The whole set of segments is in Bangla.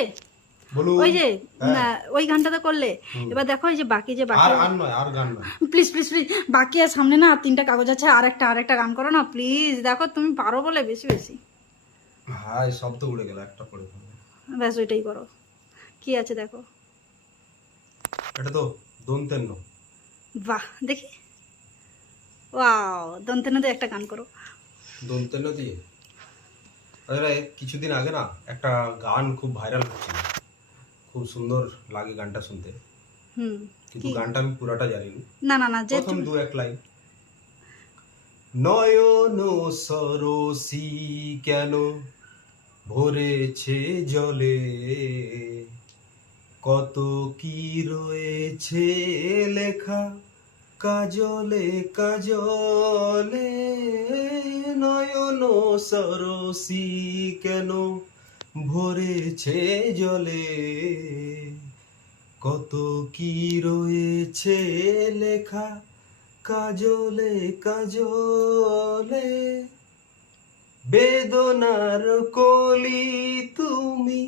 যে ওই যে না ওই গানটাতে করলে, এবার দেখো এই যে বাকি আর গান নয়। প্লিজ প্লিজ প্লিজ, বাকি আর সামনে না 3টা কাগজ আছে, আরেকটা গান করো না প্লিজ। দেখো তুমি পারো বলে বেশি বেশি। হাই, সব তো উড়ে গেল, একটা পড়ে গেল। ব্যাস ওইটাই করো, কি আছে দেখো। এটা তো দন্তেন্ন। বাহ দেখি, ওয়াও, দন্তেনতে একটা গান করো। দন্তেন্ন দিয়ে আরে কিছুদিন আগে না একটা গান খুব ভাইরাল হচ্ছিল, খুব সুন্দর লাগে গানটা শুনতে, কিন্তু গানটা আমি পুরাটা জানিনি। না যে প্রথম 2-1 লাইন। নয়ন সরসী কেন ভরেছে জলে, কত কি রয়েছে লেখা কাজলে কাজলে, নয়ন সরসী কেন ভরেছে জলে, কত কি রয়েছে লেখা কাজলে কাজলে, বেদনার কলি তুমি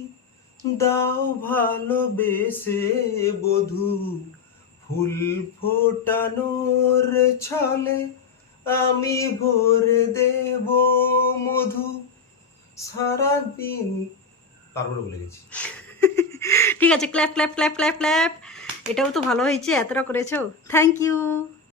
দাও ভালোবেসে বধূ, ফুল ফোটানোর ছলে আমি ভরে দেব মধু সারাদিন। তারপরে বলে গেছি। ঠিক আছে, clap clap clap clap clap. এটাও তো ভালো হয়েছে, এতটা করেছো, থ্যাংক ইউ।